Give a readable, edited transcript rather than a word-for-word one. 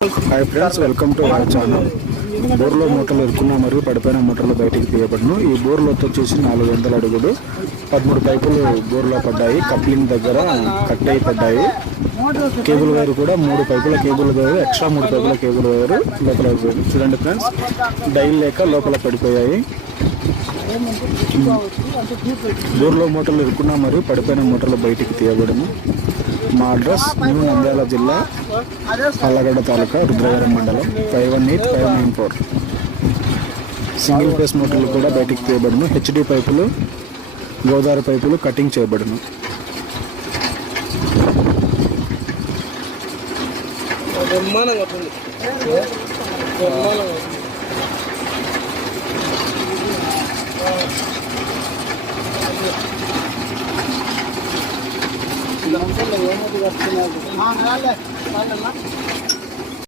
Hi friends, welcome to our channel. బోర్లో మూటలు ఇరుక్కున్న మరియు పడిపోయిన మూటలు బయటికి తీయబడును. ఈ బోర్లోతో వచ్చేసి 400 అడుగులు, 13 పైపులు బోర్లో పడ్డాయి. కప్లింగ్ దగ్గర కట్ అయి పడ్డాయి. కేబుల్ వైర్ కూడా 3 పైపుల కేబుల్ వైర్, ఎక్స్ట్రా 3 పైపుల కేబుల్ వైర్ లోపల అయిపోయింది. చూడండి ఫ్రెండ్స్, డైల్ లేక లోపల పడిపోయాయి. బోర్లో మూటలు ఇరుక్కున్న మరియు పడిపోయిన మూటలు బయటికి తీయబడును. మా అడ్రస్ న్యూ నంద్యాల జిల్లా, పల్లగడ్డ తాలూకా, రుద్రవరం మండలం, 518594. సింగిల్ ఫేస్ మోటార్లు కూడా బయటికి తీయబడును. హెచ్డి పైపులు, గోదావరి పైపులు కటింగ్ చేయబడును. ఏమది వస్తున్నారు